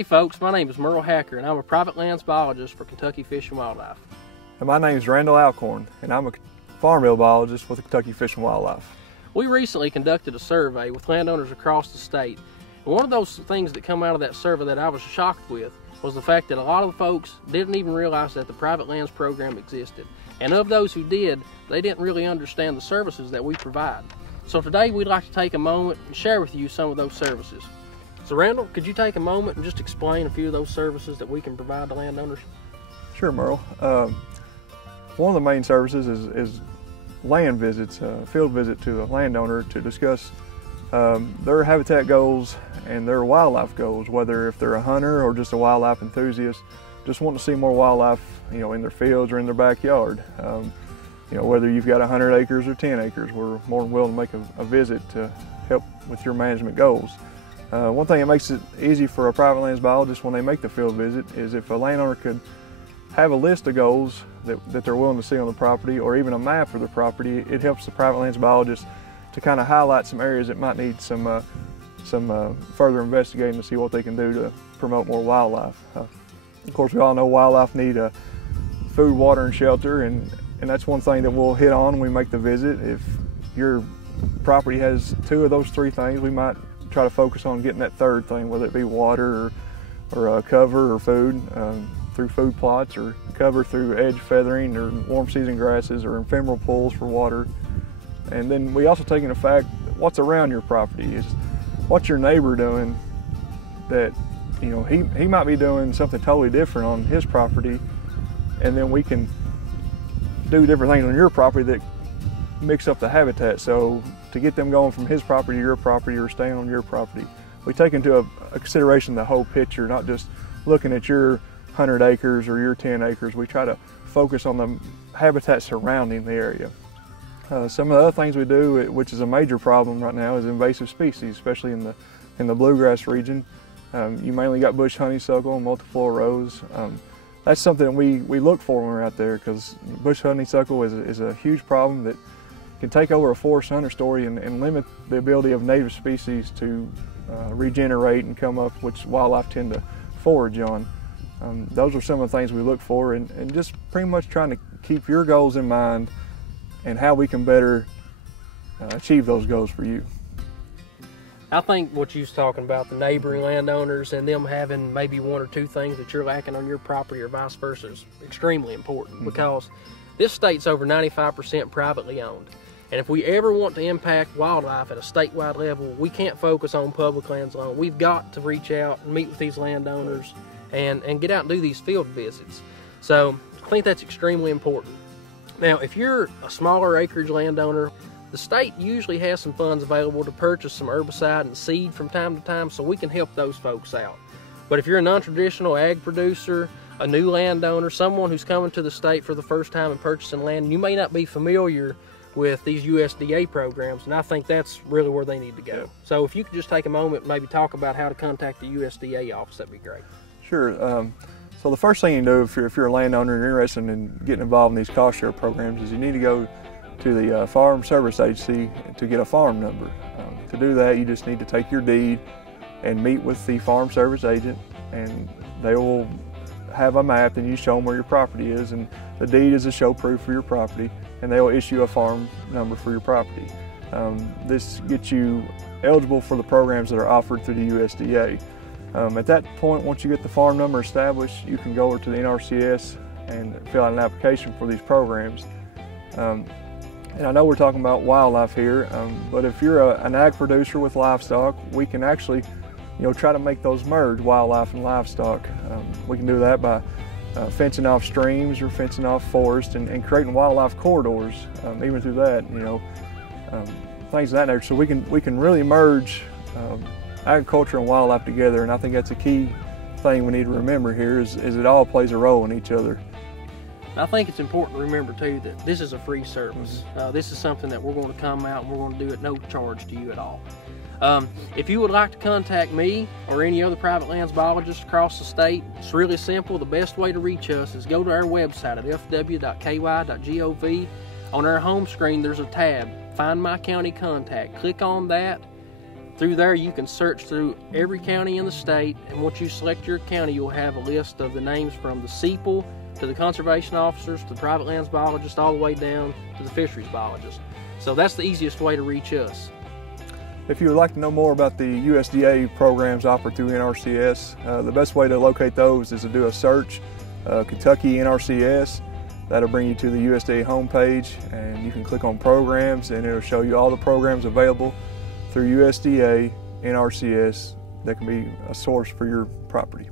Hey folks, my name is Merle Hacker and I'm a private lands biologist for Kentucky Fish and Wildlife. And my name is Randall Alcorn and I'm a farm bill biologist with the Kentucky Fish and Wildlife. We recently conducted a survey with landowners across the state. And one of those things that come out of that survey that I was shocked with was the fact that a lot of the folks didn't even realize that the private lands program existed. And of those who did, they didn't really understand the services that we provide. So today we'd like to take a moment and share with you some of those services. So Randall, could you take a moment and just explain a few of those services that we can provide to landowners? Sure, Merle. One of the main services is land visits, field visit to a landowner to discuss their habitat goals and their wildlife goals, whether if they're a hunter or just a wildlife enthusiast, just want to see more wildlife, in their fields or in their backyard. Whether you've got 100 acres or 10 acres, we're more than willing to make a visit to help with your management goals. One thing that makes it easy for a private lands biologist when they make the field visit is if a landowner could have a list of goals that they're willing to see on the property, or even a map of the property. It helps the private lands biologist to kind of highlight some areas that might need some further investigating to see what they can do to promote more wildlife. Of course, we all know wildlife need food, water, and shelter, and that's one thing that we'll hit on when we make the visit. If your property has two of those three things, we might try to focus on getting that third thing, whether it be water or cover or food through food plots, or cover through edge feathering or warm season grasses or ephemeral pools for water. And then we also take into fact what's around your property. Is what's your neighbor doing that he might be doing something totally different on his property, and then we can do different things on your property that mix up the habitat. So to get them going from his property to your property, or staying on your property, we take into a consideration the whole picture, not just looking at your 100 acres or your 10 acres. We try to focus on the habitat surrounding the area. Some of the other things we do, which is a major problem right now, is invasive species, especially in the bluegrass region. You mainly got bush honeysuckle and multiflora rose. That's something that we look for when we're out there, because bush honeysuckle is a huge problem that can take over a forest understory and limit the ability of native species to regenerate and come up, which wildlife tend to forage on. Those are some of the things we look for, and just pretty much trying to keep your goals in mind and how we can better achieve those goals for you. I think what you was talking about, the neighboring landowners and them having maybe one or two things that you're lacking on your property or vice versa, is extremely important, because this state's over 95% privately owned. And if we ever want to impact wildlife at a statewide level, we can't focus on public lands alone. We've got to reach out and meet with these landowners and get out and do these field visits. So I think that's extremely important. Now, if you're a smaller acreage landowner, the state usually has some funds available to purchase some herbicide and seed from time to time, so we can help those folks out. But if you're a non-traditional ag producer, a new landowner, someone who's coming to the state for the first time and purchasing land, you may not be familiar with these USDA programs, and I think that's really where they need to go. Yeah. So if you could just take a moment and maybe talk about how to contact the USDA office, that'd be great. Sure. So the first thing you do if you're a landowner and you're interested in getting involved in these cost share programs is you need to go to the Farm Service Agency to get a farm number. To do that, you just need to take your deed and meet with the Farm Service agent, and they will have a map, and you show them where your property is, and the deed is a show proof for your property, and they will issue a farm number for your property. This gets you eligible for the programs that are offered through the USDA. At that point, once you get the farm number established, you can go over to the NRCS and fill out an application for these programs. And I know we're talking about wildlife here, but if you're an ag producer with livestock, we can actually try to make those merge, wildlife and livestock. We can do that by fencing off streams or fencing off forests and creating wildlife corridors, even through that, things of that nature. So we can really merge agriculture and wildlife together, and I think that's a key thing we need to remember here is it all plays a role in each other. I think it's important to remember too that this is a free service. This is something that we're going to come out and we're going to do at no charge to you at all. If you would like to contact me or any other private lands biologist across the state, it's really simple. The best way to reach us is go to our website at fw.ky.gov. On our home screen, there's a tab, Find My County Contact. Click on that. Through there, you can search through every county in the state, and once you select your county, you'll have a list of the names from the SEPL to the conservation officers, to the private lands biologist, all the way down to the fisheries biologist. So that's the easiest way to reach us. If you would like to know more about the USDA programs offered through NRCS, the best way to locate those is to do a search, Kentucky NRCS. That'll bring you to the USDA homepage, and you can click on programs, and it'll show you all the programs available through USDA NRCS that can be a source for your property.